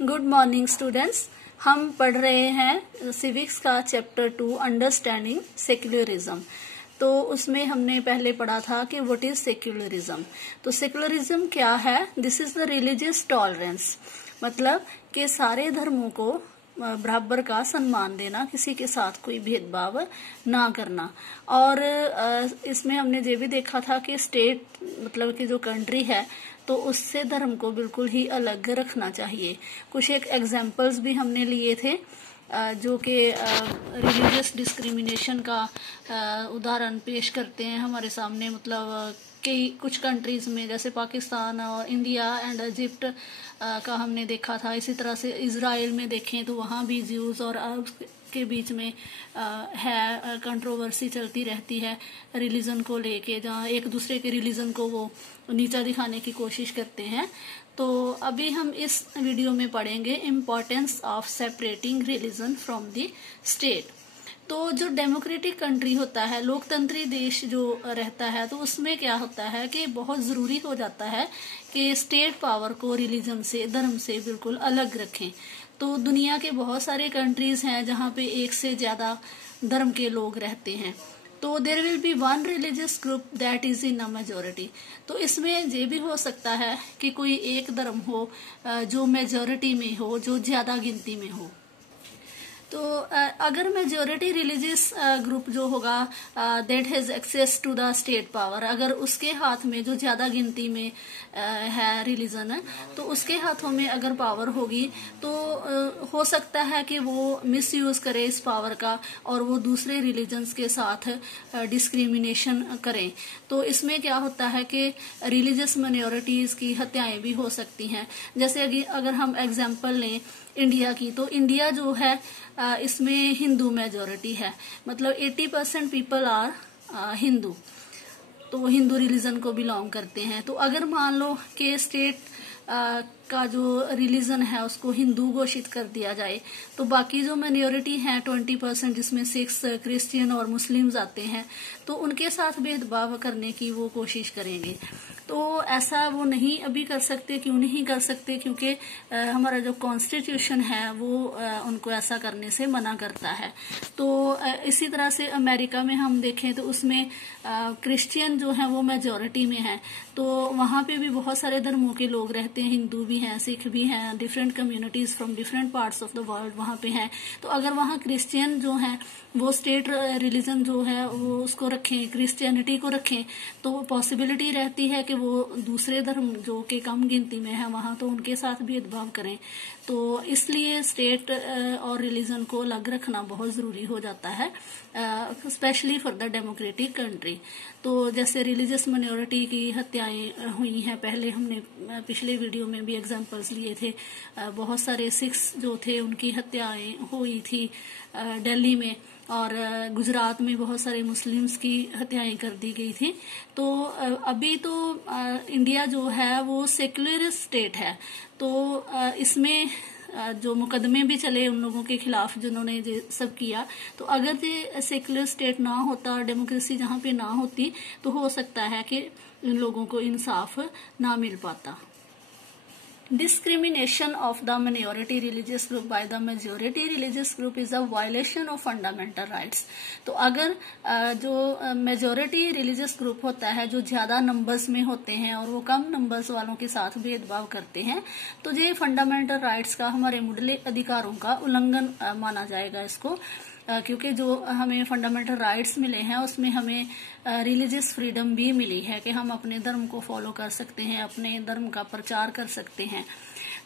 Good morning students. हम पढ़ रहे हैं सिविक्स का चैप्टर 2 अंडरस्टैंडिंग सेक्युलरिज्म। तो उसमें हमने पहले पढ़ा था कि व्हाट इज सेक्युलरिज्म। तो सेक्युलरिज्म क्या है? This is the religious tolerance, मतलब कि सारे धर्मों को बराबर का सम्मान देना, किसी के साथ कोई भेदभाव ना करना। और इसमें हमने ये भी देखा था कि स्टेट मतलब कि जो कंट्री है तो उससे धर्म को बिल्कुल ही अलग रखना चाहिए। कुछ एक एग्जाम्पल्स भी हमने लिए थे जो कि रिलीजियस डिस्क्रिमिनेशन का उदाहरण पेश करते हैं हमारे सामने। मतलब कई कुछ कंट्रीज में जैसे पाकिस्तान और इंडिया एंड इजिप्ट का हमने देखा था। इसी तरह से इजराइल में देखें तो वहाँ भी ज्यूज और अरब के बीच में है कंट्रोवर्सी चलती रहती है रिलीजन को लेके, जहाँ एक दूसरे के रिलीजन को वो नीचा दिखाने की कोशिश करते हैं। तो अभी हम इस वीडियो में पढ़ेंगे importance of separating religion from the state. तो जो डेमोक्रेटिक कंट्री होता है, लोकतंत्री देश जो रहता है, तो उसमें क्या होता है कि बहुत जरूरी हो जाता है कि स्टेट पावर को रिलीजन से, धर्म से बिल्कुल अलग रखें। तो दुनिया के बहुत सारे कंट्रीज हैं जहाँ पे एक से ज्यादा धर्म के लोग रहते हैं। तो there will be one religious group that is in a majority. तो इसमें ये भी हो सकता है कि कोई एक धर्म हो जो मेजोरिटी में हो, जो ज्यादा गिनती में हो। तो अगर मेजोरिटी रिलीजियस ग्रुप जो होगा that has access to the state power, अगर उसके हाथ में जो ज्यादा गिनती में है रिलीजन है, तो उसके हाथों में अगर पावर होगी तो हो सकता है कि वो मिसयूज करे इस पावर का और वो दूसरे रिलीजन्स के साथ डिस्क्रिमिनेशन करें। तो इसमें क्या होता है कि रिलीजियस माइनॉरिटीज की हत्याएं भी हो सकती हैं। जैसे अगर हम एग्जांपल लें इंडिया की, तो इंडिया जो है इसमें हिंदू मेजोरिटी है, मतलब 80% पीपल आर हिंदू, तो हिंदू रिलीजन को बिलोंग करते हैं। तो अगर मान लो कि स्टेट का जो रिलीजन है उसको हिंदू घोषित कर दिया जाए, तो बाकी जो माइनॉरिटी है 20% जिसमें सिख्स, क्रिश्चियन और मुस्लिम्स आते हैं, तो उनके साथ भेदभाव करने की वो कोशिश करेंगे। तो ऐसा वो नहीं अभी कर सकते। क्यों नहीं कर सकते? क्योंकि हमारा जो कॉन्स्टिट्यूशन है वो उनको ऐसा करने से मना करता है। तो इसी तरह से अमेरिका में हम देखें तो उसमें क्रिश्चियन जो है वो मेजोरिटी में है, तो वहाँ पे भी बहुत सारे धर्मों के लोग रहते हैं, हिंदू भी हैं, सिख भी हैं, different communities from different parts of the world वहाँ पे हैं। तो अगर वहाँ क्रिश्चियन जो है वो स्टेट रिलीजन जो है वो उसको रखें, क्रिश्चियनिटी को रखें, तो पॉसिबिलिटी रहती है कि वो दूसरे धर्म जो कि कम गिनती में है वहाँ तो उनके साथ भेदभाव करें। तो इसलिए स्टेट और रिलीजन को अलग रखना बहुत जरूरी हो जाता है, specially for the democratic country. तो जैसे रिलीजियस माइनॉरिटी की हत्याएं हुई हैं, पहले हमने पिछले वीडियो में भी एग्जांपल्स लिए थे। बहुत सारे सिख्स जो थे उनकी हत्याएं हुई थी दिल्ली में, और गुजरात में बहुत सारे मुस्लिम्स की हत्याएं कर दी गई थी। तो अभी तो इंडिया जो है वो सेक्युलर स्टेट है, तो इसमें जो मुकदमे भी चले उन लोगों के खिलाफ जिन्होंने ये सब किया। तो अगर ये सेक्युलर स्टेट ना होता, डेमोक्रेसी जहाँ पे ना होती, तो हो सकता है कि इन लोगों को इंसाफ ना मिल पाता। Discrimination of the minority religious group by the majority religious group is a violation of fundamental rights। तो अगर जो मेजोरिटी रिलीजियस ग्रुप होता है, जो ज्यादा नंबर्स में होते हैं और वो कम नंबर्स वालों के साथ भेदभाव करते हैं, तो ये फंडामेंटल राइट्स का, हमारे मूलभूत अधिकारों का उल्लंघन माना जाएगा इसको। क्योंकि जो हमें फंडामेंटल राइट्स मिले हैं उसमें हमें रिलीजियस फ्रीडम भी मिली है कि हम अपने धर्म को फॉलो कर सकते हैं, अपने धर्म का प्रचार कर सकते हैं।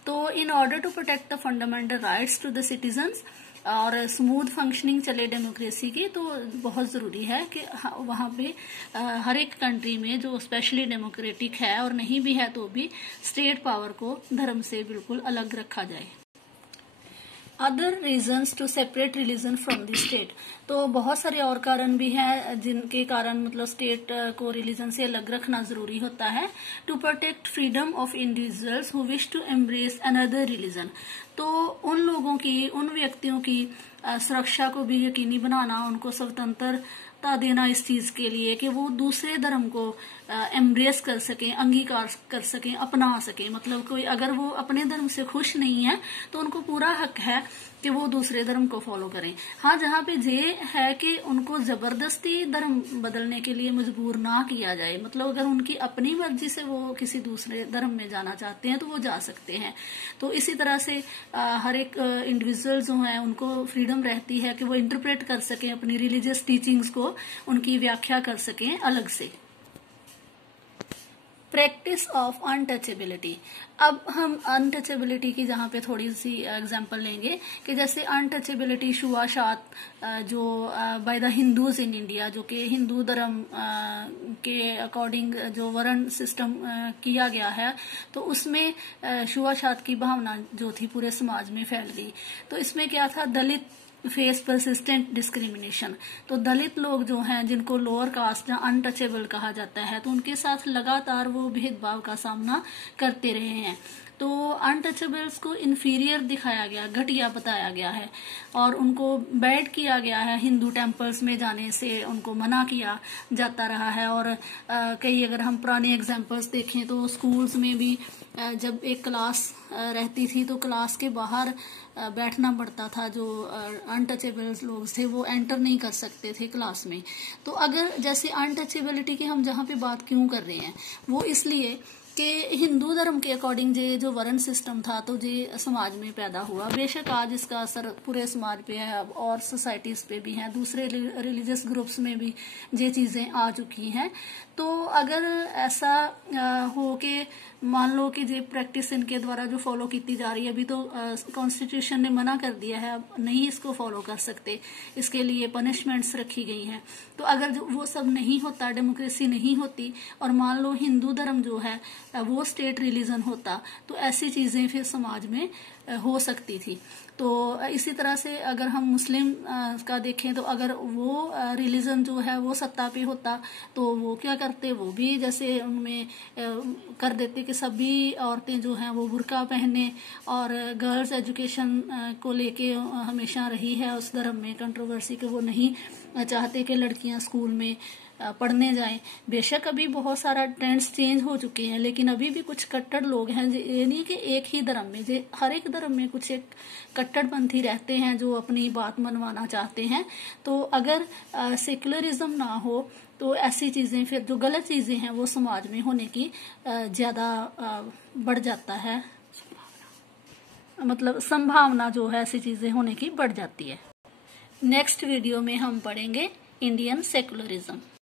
तो in order to protect the fundamental rights to the citizens और स्मूथ फंक्शनिंग चले डेमोक्रेसी की, तो बहुत जरूरी है कि वहाँ पे हर एक कंट्री में जो स्पेशली डेमोक्रेटिक है और नहीं भी है तो भी स्टेट पावर को धर्म से बिल्कुल अलग रखा जाए। Other reasons to separate religion from the state. तो बहुत सारे और कारण भी हैं जिनके कारण मतलब स्टेट को रिलीजन से अलग रखना जरूरी होता है। To protect freedom of individuals who wish to embrace another religion. तो उन लोगों की, उन व्यक्तियों की सुरक्षा को भी यकीनी बनाना, उनको स्वतंत्र मान्यता देना इस चीज के लिए कि वो दूसरे धर्म को एम्ब्रेस कर सकें, अंगीकार कर सकें, अपना सकें। मतलब कोई अगर वो अपने धर्म से खुश नहीं है तो उनको पूरा हक है कि वो दूसरे धर्म को फॉलो करें। हाँ, जहाँ पे ये है कि उनको जबरदस्ती धर्म बदलने के लिए मजबूर ना किया जाए। मतलब अगर उनकी अपनी मर्जी से वो किसी दूसरे धर्म में जाना चाहते हैं तो वो जा सकते हैं। तो इसी तरह से हर एक इंडिविजुअल जो है उनको फ्रीडम रहती है कि वो इंटरप्रेट कर सकें अपनी रिलीजियस टीचिंग्स को, उनकी व्याख्या कर सकें अलग से। Practice of untouchability. अब हम अनटचेबिलिटी की जहाँ पे थोड़ी सी एग्जांपल लेंगे कि जैसे अनटचेबिलिटी शुआशात जो by the Hindus in India, जो कि हिंदू धर्म के अकॉर्डिंग जो वर्ण सिस्टम किया गया है, तो उसमें शुआशात की भावना जो थी पूरे समाज में फैल गई। तो इसमें क्या था, दलित फेस परसिस्टेंट डिस्क्रिमिनेशन। तो दलित लोग जो हैं जिनको लोअर कास्ट या अनटचेबल कहा जाता है, तो उनके साथ लगातार वो भेदभाव का सामना करते रहे हैं। तो अनटचेबल्स को इन्फीरियर दिखाया गया, घटिया बताया गया है और उनको बैड किया गया है। हिंदू टेम्पल्स में जाने से उनको मना किया जाता रहा है। और कई अगर हम पुराने एग्जाम्पल्स देखें तो स्कूल्स में भी जब एक क्लास रहती थी तो क्लास के बाहर बैठना पड़ता था। जो अनटचेबल लोग थे वो एंटर नहीं कर सकते थे क्लास में। तो अगर जैसे अनटचेबिलिटी की हम जहाँ पे बात क्यों कर रहे हैं, वो इसलिए कि हिंदू धर्म के अकॉर्डिंग जो वर्ण सिस्टम था तो ये समाज में पैदा हुआ। बेशक आज इसका असर पूरे समाज पे है और सोसाइटीज पे भी है, दूसरे रिलीजियस ग्रुप्स में भी ये चीजें आ चुकी हैं। तो अगर ऐसा हो कि मान लो कि ये प्रैक्टिस इनके द्वारा जो फॉलो की जा रही है, अभी तो कॉन्स्टिट्यूशन ने मना कर दिया है, अब नहीं इसको फॉलो कर सकते, इसके लिए पनिशमेंट्स रखी गई हैं। तो अगर वो सब नहीं होता, डेमोक्रेसी नहीं होती और मान लो हिंदू धर्म जो है वो स्टेट रिलीजन होता, तो ऐसी चीजें फिर समाज में हो सकती थी। तो इसी तरह से अगर हम मुस्लिम का देखें तो अगर वो रिलीजन जो है वो सत्ता पे होता तो वो क्या करते, वो भी जैसे उनमें कर देते कि सभी औरतें जो हैं वो बुर्का पहने। और गर्ल्स एजुकेशन को लेके हमेशा रही है उस धर्म में कंट्रोवर्सी कि वो नहीं चाहते कि लड़कियां स्कूल में पढ़ने जाएं। बेशक अभी बहुत सारा ट्रेंड्स चेंज हो चुके हैं, लेकिन अभी भी कुछ कट्टर लोग हैं, ये नहीं कि एक ही धर्म में, हर एक धर्म में कुछ एक कट्टरपंथी रहते हैं जो अपनी बात मनवाना चाहते हैं। तो अगर सेक्युलरिज्म ना हो तो ऐसी चीजें, फिर जो गलत चीजें हैं वो समाज में होने की ज्यादा बढ़ जाता है, मतलब संभावना जो है ऐसी चीजें होने की बढ़ जाती है। नेक्स्ट वीडियो में हम पढ़ेंगे इंडियन सेक्युलरिज्म।